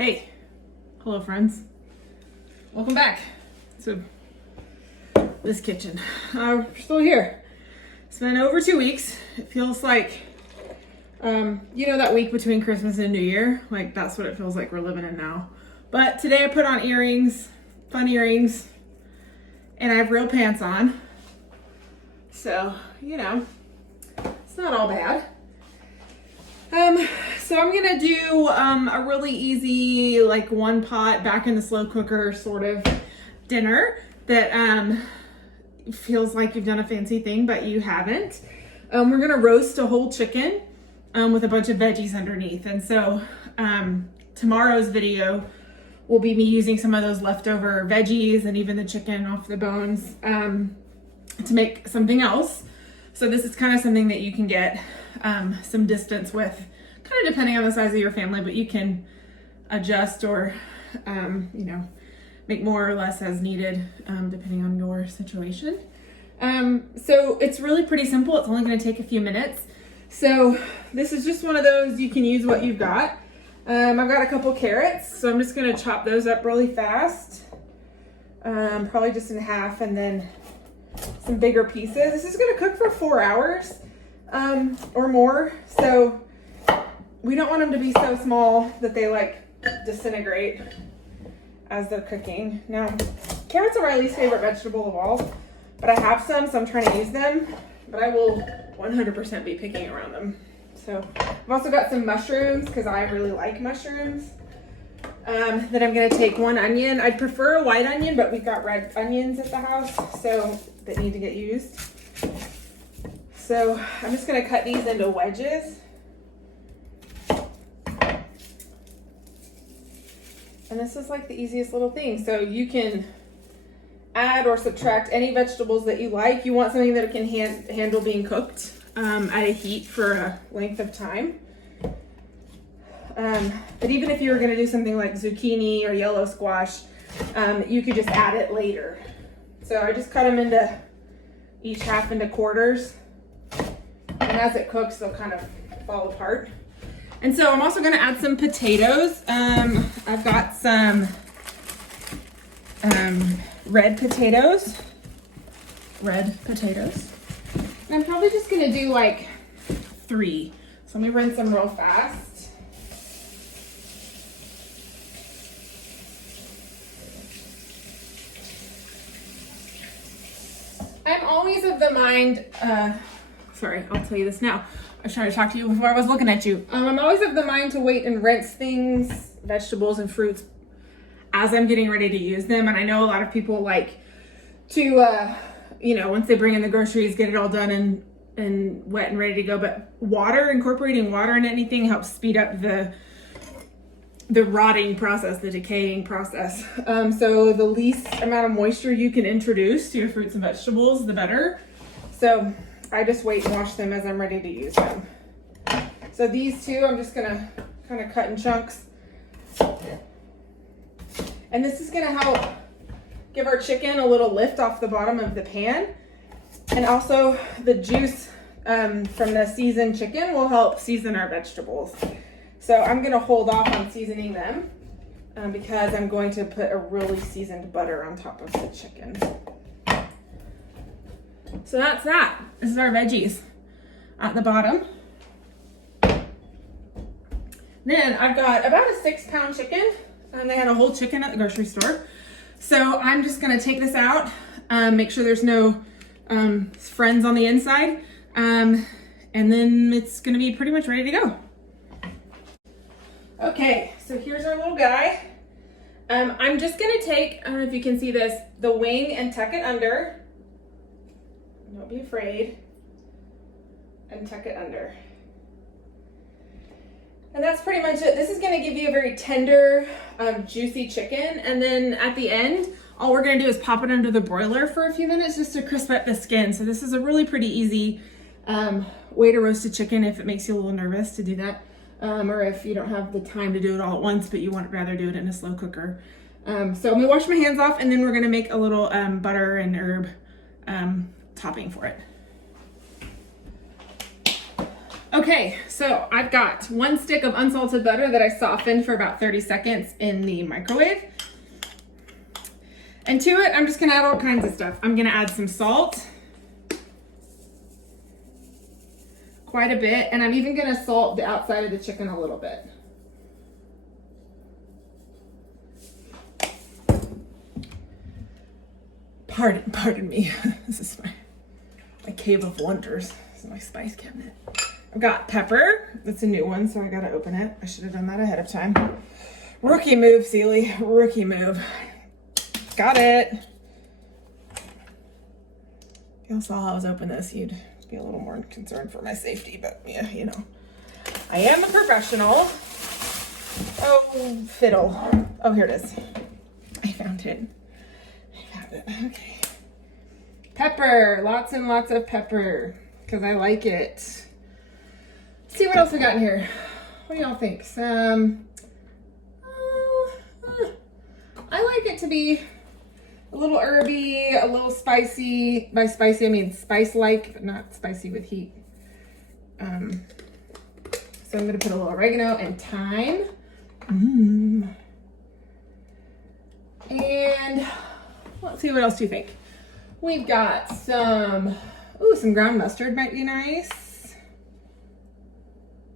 Hey, hello friends. Welcome back to this kitchen. We're still here. It's been over 2 weeks. It feels like, you know, that week between Christmas and New Year. Like that's what it feels like we're living in now. But today I put on earrings, fun earrings, and I have real pants on. So, you know, it's not all bad. So I'm gonna do a really easy, like one pot back in the slow cooker sort of dinner that feels like you've done a fancy thing, but you haven't. We're gonna roast a whole chicken with a bunch of veggies underneath. And so tomorrow's video will be me using some of those leftover veggies and even the chicken off the bones to make something else. So this is kind of something that you can get some distance with, kind of depending on the size of your family, but you can adjust or, you know, make more or less as needed, depending on your situation. So it's really pretty simple. It's only going to take a few minutes. So this is just one of those, you can use what you've got. I've got a couple carrots, so I'm just going to chop those up really fast. Probably just in half, and then some bigger pieces. This is going to cook for 4 hours or more. So we don't want them to be so small that they like disintegrate as they're cooking. Now, carrots are my least favorite vegetable of all, but I have some, so I'm trying to use them, but I will 100% be picking around them. So I've also got some mushrooms because I really like mushrooms. Then I'm gonna take one onion. I'd prefer a white onion, but we've got red onions at the house, so that need to get used. So I'm just gonna cut these into wedges. And this is like the easiest little thing. So you can add or subtract any vegetables that you like. You want something that can handle being cooked at a heat for a length of time. But even if you were going to do something like zucchini or yellow squash, you could just add it later. So I just cut them into each half into quarters. And as it cooks, they'll kind of fall apart. And so I'm also going to add some potatoes. I've got some red potatoes. And I'm probably just going to do like 3. So let me rinse them real fast. I'm always of the mind, sorry, I'll tell you this now. I was trying to talk to you before I was looking at you. I'm always of the mind to wait and rinse things, vegetables and fruits, as I'm getting ready to use them. And I know a lot of people like to, you know, once they bring in the groceries, get it all done and wet and ready to go. But incorporating water in anything helps speed up the rotting process, the decaying process. So the least amount of moisture you can introduce to your fruits and vegetables, the better. So I just wait and wash them as I'm ready to use them. So these two, I'm just gonna kind of cut in chunks. And this is gonna help give our chicken a little lift off the bottom of the pan. And also the juice from the seasoned chicken will help season our vegetables. So I'm gonna hold off on seasoning them because I'm going to put a really seasoned butter on top of the chicken. So that's that. This is our veggies at the bottom. Then I've got about a 6-pound chicken, and they had a whole chicken at the grocery store. So I'm just gonna take this out, make sure there's no friends on the inside, and then it's gonna be pretty much ready to go. Okay, so here's our little guy. I'm just gonna take, I don't know if you can see this, the wing and tuck it under. Don't be afraid. And tuck it under. And that's pretty much it. This is gonna give you a very tender, juicy chicken. And then at the end, all we're gonna do is pop it under the broiler for a few minutes just to crisp up the skin. So this is a really pretty easy way to roast a chicken if it makes you a little nervous to do that. Or if you don't have the time to do it all at once, but you want to rather do it in a slow cooker. So I'm gonna wash my hands off, and then we're gonna make a little butter and herb topping for it. Okay, so I've got 1 stick of unsalted butter that I softened for about 30 seconds in the microwave. And to it, I'm just gonna add all kinds of stuff. I'm gonna add some salt, quite a bit, and I'm even gonna salt the outside of the chicken a little bit. Pardon me. This is my cave of wonders. This is my spice cabinet. I've got pepper. That's a new one, so I gotta open it. I should have done that ahead of time. Rookie move, Sealy. Rookie move. Got it. If y'all saw how I was opening this, you'd be a little more concerned for my safety, but yeah, you know. I am a professional. Oh, fiddle. Oh, here it is. I found it. Okay. Pepper. Lots and lots of pepper, because I like it. Let's see what else we got in here. What do y'all think? I like it to be a little herby, a little spicy. By spicy, I mean spice-like, but not spicy with heat. So I'm going to put a little oregano and thyme. And let's see, what else do you think? We've got some ground mustard might be nice.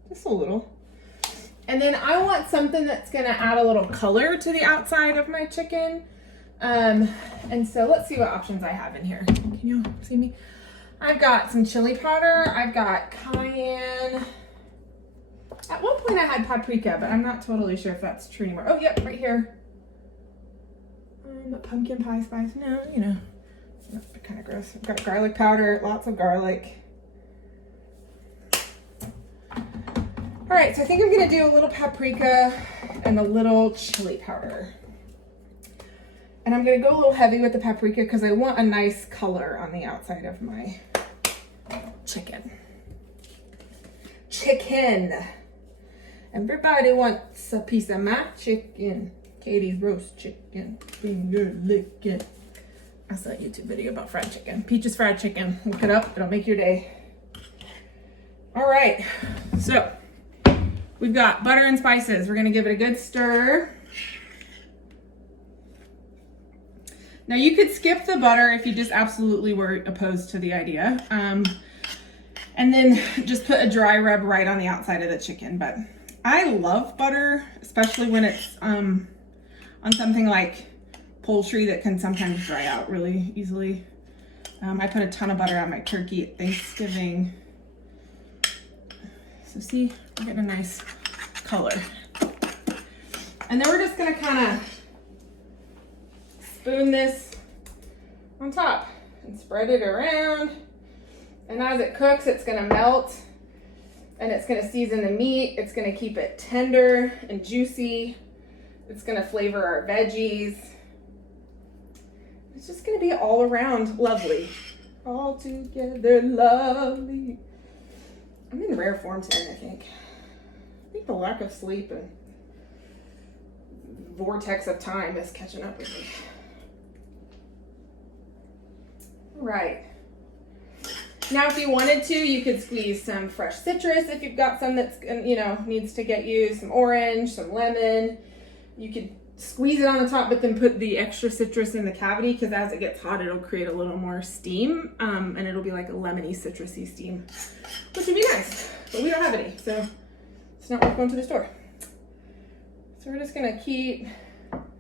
Just a little. And then I want something that's gonna add a little color to the outside of my chicken. And so let's see what options I have in here. Can you see me? I've got some chili powder. I've got cayenne. At one point I had paprika, but I'm not totally sure if that's true anymore. Oh, yep, right here. Pumpkin pie spice. No, you know, kind of gross. I've got garlic powder, lots of garlic. All right, so I think I'm gonna do a little paprika and a little chili powder. And I'm gonna go a little heavy with the paprika because I want a nice color on the outside of my chicken. Everybody wants a piece of my chicken. Katie's roast chicken, finger licking. I saw a YouTube video about fried chicken. Peach's fried chicken. Look it up, it'll make your day. All right, so we've got butter and spices. We're gonna give it a good stir. Now you could skip the butter if you just absolutely were opposed to the idea. And then just put a dry rub right on the outside of the chicken. But I love butter, especially when it's on something like poultry that can sometimes dry out really easily. I put a ton of butter on my turkey at Thanksgiving. So see, we're getting a nice color. And then we're just gonna kind of spoon this on top and spread it around. And as it cooks, it's gonna melt and it's gonna season the meat. It's gonna keep it tender and juicy. It's gonna flavor our veggies. It's just gonna be all around lovely. All together lovely. I'm in rare form today, I think. I think the lack of sleep and vortex of time is catching up with me. All right. Now, if you wanted to, you could squeeze some fresh citrus if you've got some that's, you know, needs to get used, some orange, some lemon. You could squeeze it on the top, but then put the extra citrus in the cavity because as it gets hot, it'll create a little more steam, and it'll be like a lemony, citrusy steam, which would be nice, but we don't have any, so it's not worth going to the store. So we're just gonna keep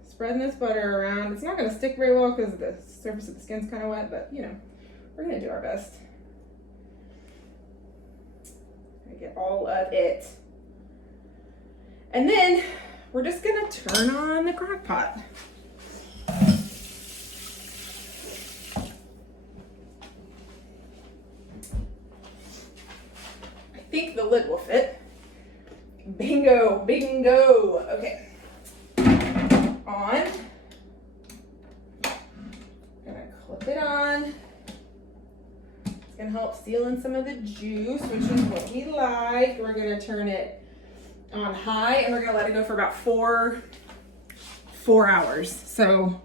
spreading this butter around. It's not gonna stick very well because the surface of the skin's kind of wet, but you know, we're gonna do our best. Get all of it. And then we're just gonna turn on the crock pot. I think the lid will fit. Bingo, bingo. Okay. On. Gonna clip it on. It's gonna help seal in some of the juice, which is what we like. We're gonna turn it on high and we're gonna let it go for about four hours. So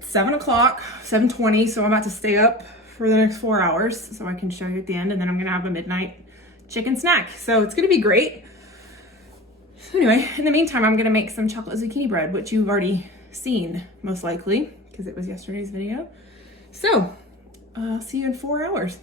7 o'clock, 7:20. So I'm about to stay up for the next 4 hours so I can show you at the end, and then I'm gonna have a midnight chicken snack. So it's gonna be great. So anyway, in the meantime, I'm gonna make some chocolate zucchini bread, which you've already seen most likely because it was yesterday's video. So I'll see you in 4 hours.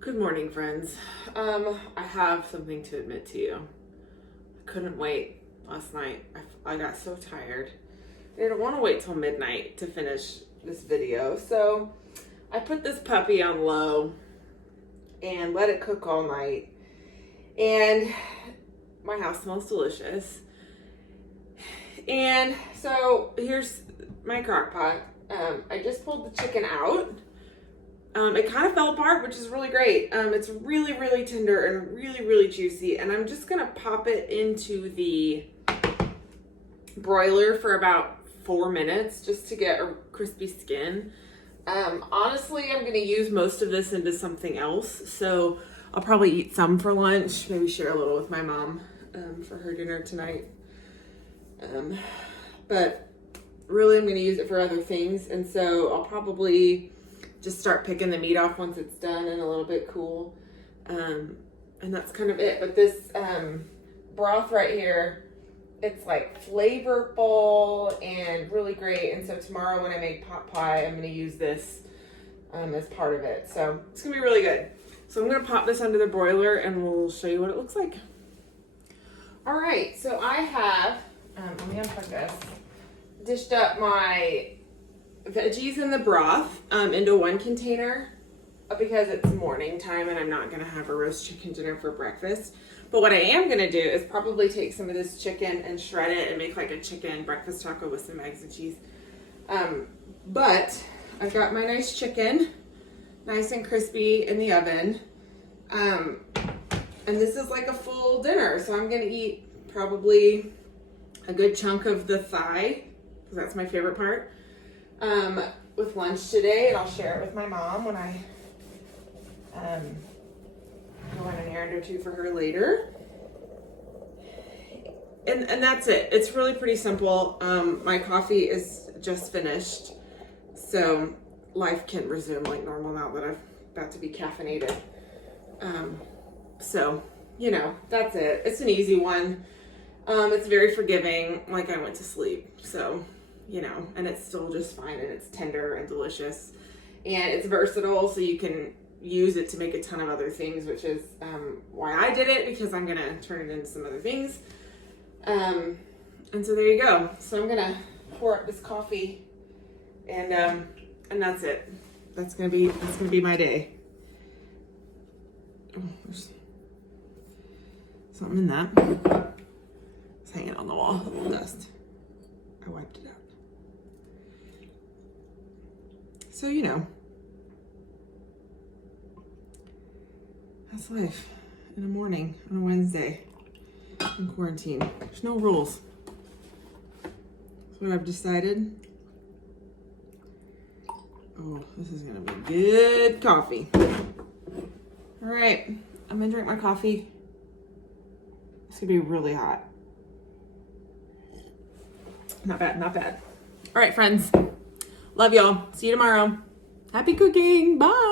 Good morning, friends. I have something to admit to you. I couldn't wait last night. I got so tired. I didn't want to wait till midnight to finish this video, so I put this puppy on low and let it cook all night. And my house smells delicious. And so here's my crock pot. I just pulled the chicken out. It kind of fell apart, which is really great. It's really, really tender and really, really juicy. And I'm just gonna pop it into the broiler for about 4 minutes just to get a crispy skin. Honestly, I'm gonna use most of this into something else. So I'll probably eat some for lunch, maybe share a little with my mom for her dinner tonight. But really I'm gonna use it for other things. And so I'll probably just start picking the meat off once it's done and a little bit cool. And that's kind of it. But this broth right here, it's like flavorful and really great. And so tomorrow when I make pot pie, I'm gonna use this as part of it. So it's gonna be really good. So I'm gonna pop this under the broiler and we'll show you what it looks like. All right, so I have, let me unplug this, dished up my veggies in the broth into one container because it's morning time and I'm not gonna have a roast chicken dinner for breakfast. But what I am gonna do is probably take some of this chicken and shred it and make like a chicken breakfast taco with some eggs and cheese. But I've got my nice chicken, nice and crispy in the oven. And this is like a full dinner. So I'm gonna eat probably a good chunk of the thigh, because that's my favorite part, with lunch today, and I'll share it with my mom when I go on an errand or two for her later. And that's it. It's really pretty simple. My coffee is just finished, so life can resume like normal now that I'm about to be caffeinated. So, you know, that's it. It's an easy one. It's very forgiving, like I went to sleep, so you know, and it's still just fine, and it's tender and delicious, and it's versatile, so you can use it to make a ton of other things, which is why I did it, because I'm gonna turn it into some other things. And so there you go. So I'm gonna pour up this coffee, and that's it. That's gonna be my day. Oh, there's something in that. It's hanging on the wall. Dust. I wiped it out. So, you know, that's life in the morning on a Wednesday in quarantine. There's no rules. That's what I've decided. Oh, this is gonna be good coffee. All right, I'm gonna drink my coffee. It's gonna be really hot. Not bad, not bad. All right, friends. Love y'all. See you tomorrow. Happy cooking. Bye.